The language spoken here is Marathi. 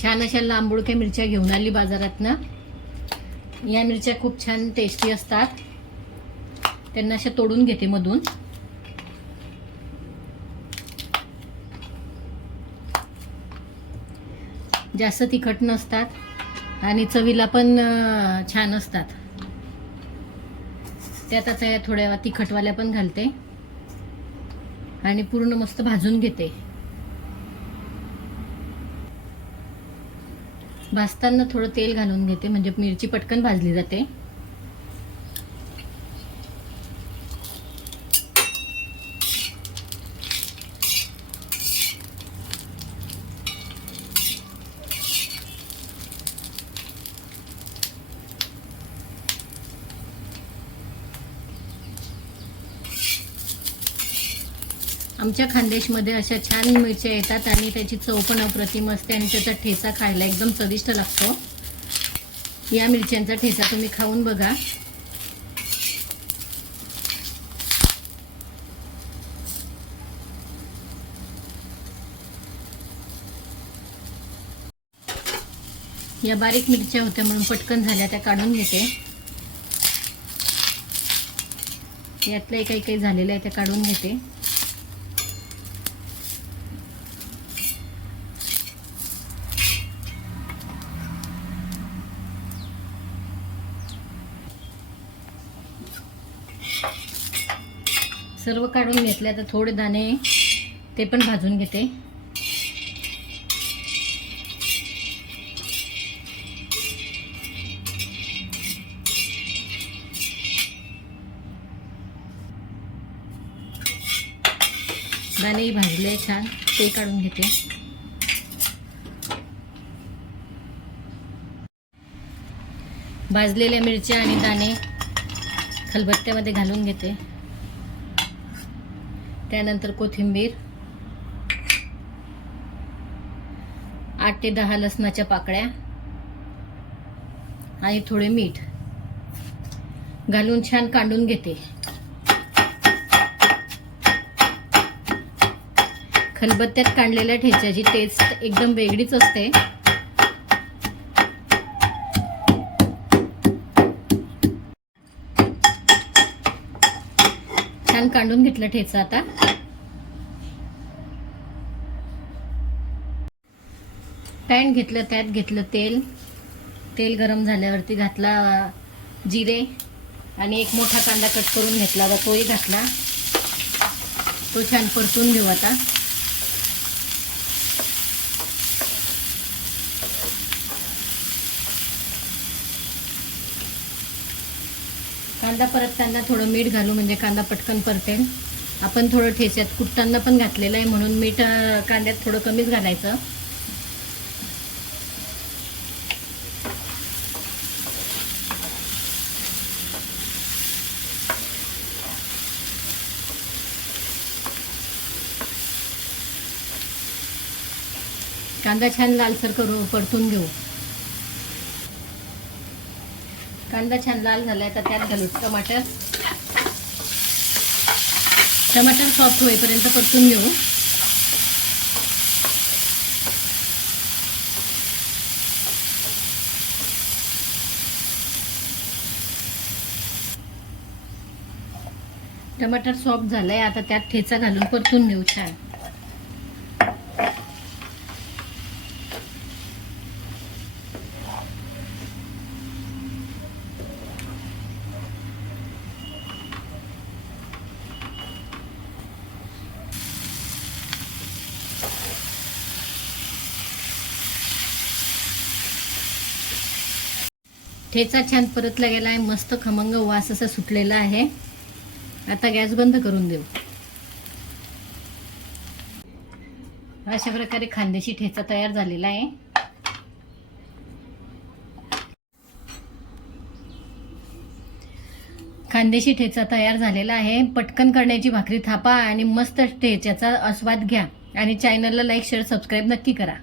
छान अशा लांबुडक्या मिरच्या घेऊन आली बाजारातनं। या मिरच्या खूप छान टेस्टी असतात। त्यांना अशा तोडून घेते मधून। जास्त तिखट नसतात आणि चवीला पण छान असतात। त्यात आता थोड्या तिखटवाल्या पण घालते आणि पूर्ण मस्त भाजून घेते। भाजताना थोडं तेल घालून घेते म्हणजे मिरची पटकन भाजली जाते। आमच्या खानदेशमध्ये अशा छान मिरच्या येतात आणि त्याची चव पण अप्रतिम असते आणि त्याचा ठेचा खायला एकदम चविष्ट लागतो। या मिरच्यांचा ठेचा तुम्ही खाऊन बघा। या बारीक मिरच्या होत्या म्हणून पटकन झाल्या, त्या काढून घेते। यातल्या काही झालेल्या आहे त्या काढून घेते। सर्व काढून घेतले। आता थोडे दाणे ते पण भाजून घेते। दाणेही भाजले छान, ते काढून घेते। भाजलेल्या मिरच्या आणि दाणे खलबत्त्यामध्ये घालून घेते। त्यानंतर कोथिंबीर, 8 ते 10 लसणाच्या पाकळ्या आणि थोडे मीठ घालून छान कांडून घेते। खलबत्त्यात काढलेल्या ठेच्याची टेस्ट एकदम वेगळीच असते। छान काढून घेतलं ठेचा। आता पॅन घेतलं, त्यात घेतलं तेल। तेल गरम झाल्यावरती घातला जिरे आणि एक मोठा कांदा कट करून घेतला होता, तोही घातला। तो छान परतून घेऊ आता। कांदा परतताना थोडं मीठ घालू म्हणजे कांदा पटकन परतेल। आपण थोडं ठेच्यात कुटताना पण घातलेलं आहे म्हणून मीठ कांद्यात थोडं कमीच घालायचं। कांदा छान लालसर करू परतून घेऊ। कांदा छान लाल झालाय तर त्यात घालू टमाटर। टमाटर सॉफ्ट होईपर्यंत परतून घेऊ। टमाटर सॉफ्ट झालंय, आता त्यात ठेचा घालून परतून घेऊ छान। ठेचा छान परतला गेला आहे, मस्त खमंग वास असा सुटलेला आहे। आता गॅस बंद करून देऊ। अशा प्रकारे खानदेशी ठेचा तयार झालेला आहे। खानदेशी ठेचा तयार झालेला आहे। पटकन करण्याची भाकरी थापा आणि मस्त ठेच्याचा आस्वाद घ्या आणि चॅनलला लाईक शेअर सबस्क्राईब नक्की करा।